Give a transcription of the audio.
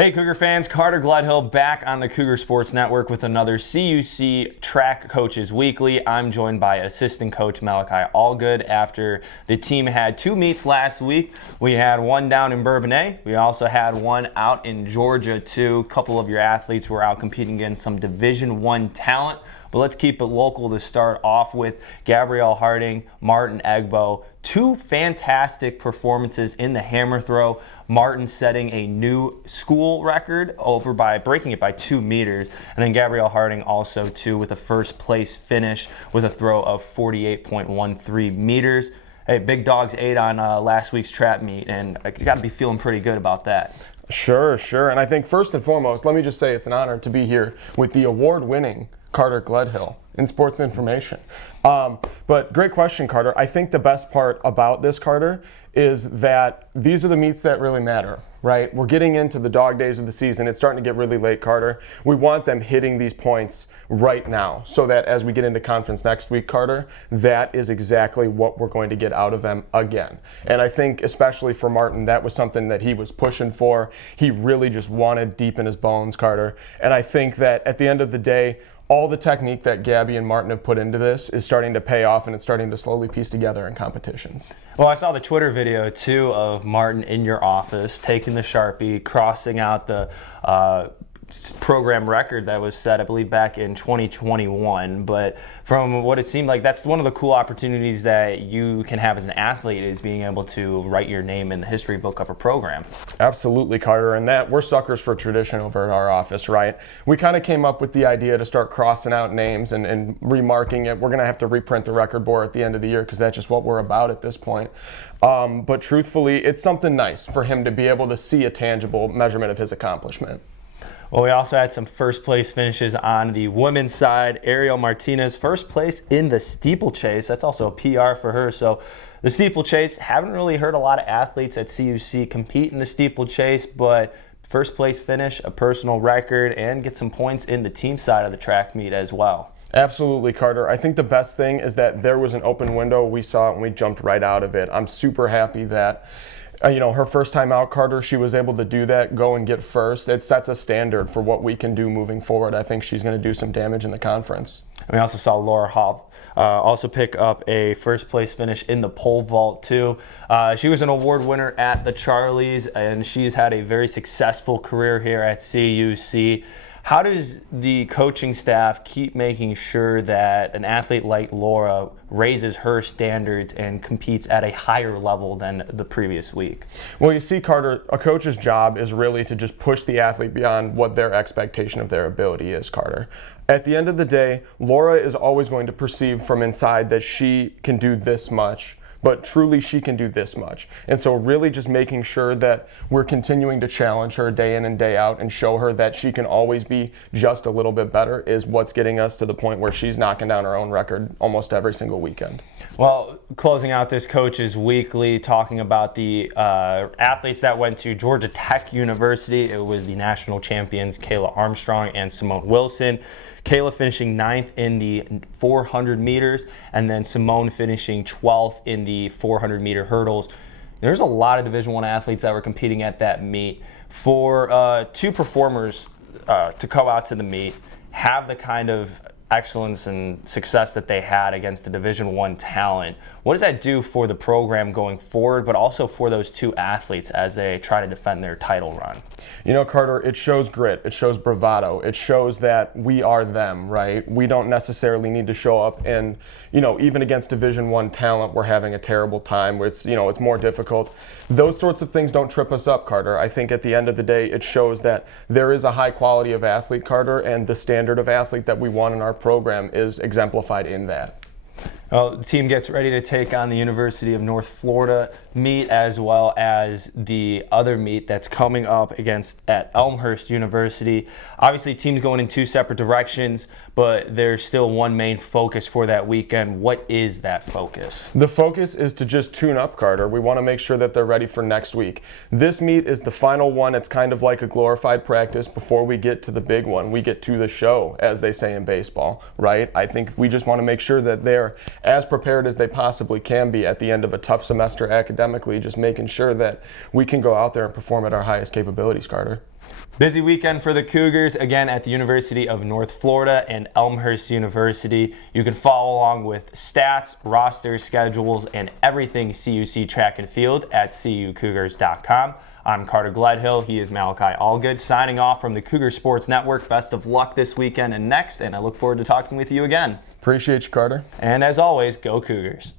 Hey Cougar fans, Carter Gledhill back on the Cougar Sports Network with another CUC Track Coaches Weekly. I'm joined by assistant coach Malachi Allgood after the team had two meets last week. We had one down in Bourbonnais. We also had one out in Georgia too. A couple of your athletes were out competing against some Division I talent. But let's keep it local to start off with. Gabrielle Harding, Martin Egbo, two fantastic performances in the hammer throw. Martin setting a new school record over by breaking it by 2 meters. And then Gabrielle Harding also too with a first place finish with a throw of 48.13 meters. Hey, big dogs ate on last week's trap meet, and you got to be feeling pretty good about that. Sure. And I think first and foremost, let me just say it's an honor to be here with the award-winning Carter Gledhill in sports information. But great question, Carter. I think the best part about this, Carter, is that these are the meets that really matter, right? We're getting into the dog days of the season. It's starting to get really late, Carter. We want them hitting these points right now so that as we get into conference next week, Carter, that is exactly what we're going to get out of them again. And I think especially for Martin, that was something that he was pushing for. He really just wanted deep in his bones, Carter. And I think that at the end of the day, all the technique that Gabby and Martin have put into this is starting to pay off, and it's starting to slowly piece together in competitions. Well, I saw the Twitter video, too, of Martin in your office taking the Sharpie, crossing out the program record that was set, I believe, back in 2021. But from what it seemed like, that's one of the cool opportunities that you can have as an athlete is being able to write your name in the history book of a program. Absolutely, Carter. And that we're suckers for tradition over at our office, right? We kind of came up with the idea to start crossing out names and remarking it. We're going to have to reprint the record board at the end of the year because that's just what we're about at this point. But truthfully, it's something nice for him to be able to see a tangible measurement of his accomplishment. Well, we also had some first place finishes on the women's side. Ariel Martinez, first place in the steeplechase. That's also a PR for her. So the steeplechase, haven't really heard a lot of athletes at CUC compete in the steeplechase, but first place finish, a personal record, and get some points in the team side of the track meet as well. Absolutely, Carter. I think the best thing is that there was an open window. We saw it and we jumped right out of it. I'm super happy that her first time out, Carter, she was able to do that, go and get first. It sets a standard for what we can do moving forward. I think she's going to do some damage in the conference. And we also saw Laura Hall also pick up a first place finish in the pole vault too. She was an award winner at the Charlies, and she's had a very successful career here at CUC. How does the coaching staff keep making sure that an athlete like Laura raises her standards and competes at a higher level than the previous week? Well, you see, Carter, a coach's job is really to just push the athlete beyond what their expectation of their ability is, Carter. At the end of the day, Laura is always going to perceive from inside that she can do this much, but truly she can do this much. And so really just making sure that we're continuing to challenge her day in and day out and show her that she can always be just a little bit better is what's getting us to the point where she's knocking down her own record almost every single weekend. Well, closing out this Coaches Weekly, talking about the athletes that went to Georgia Tech University. It was the national champions Kayla Armstrong and Simone Wilson. Kayla finishing 9th in the 400 meters, and then Simone finishing 12th in the 400-meter hurdles. There's a lot of Division I athletes that were competing at that meet. For two performers to go out to the meet, have the kind of excellence and success that they had against a Division I talent, what does that do for the program going forward, but also for those two athletes as they try to defend their title run? Carter, it shows grit. It shows bravado. It shows that we are them, right? We don't necessarily need to show up and, even against Division I talent, we're having a terrible time. It's more difficult. Those sorts of things don't trip us up, Carter. I think at the end of the day, it shows that there is a high quality of athlete, Carter, and the standard of athlete that we want in our program is exemplified in that. Well, the team gets ready to take on the University of North Florida meet as well as the other meet that's coming up at Elmhurst University. Obviously, teams going in two separate directions, but there's still one main focus for that weekend. What is that focus? The focus is to just tune up, Carter. We want to make sure that they're ready for next week. This meet is the final one. It's kind of like a glorified practice before we get to the big one. We get to the show, as they say in baseball, right? I think we just want to make sure that they're as prepared as they possibly can be at the end of a tough semester academically, just making sure that we can go out there and perform at our highest capabilities, Carter. Busy weekend for the Cougars, again at the University of North Florida and Elmhurst University. You can follow along with stats, roster schedules, and everything CUC track and field at cucougars.com. I'm Carter Gledhill. He is Malachi Allgood. Signing off from the Cougar Sports Network. Best of luck this weekend and next, and I look forward to talking with you again. Appreciate you, Carter. And as always, go Cougars.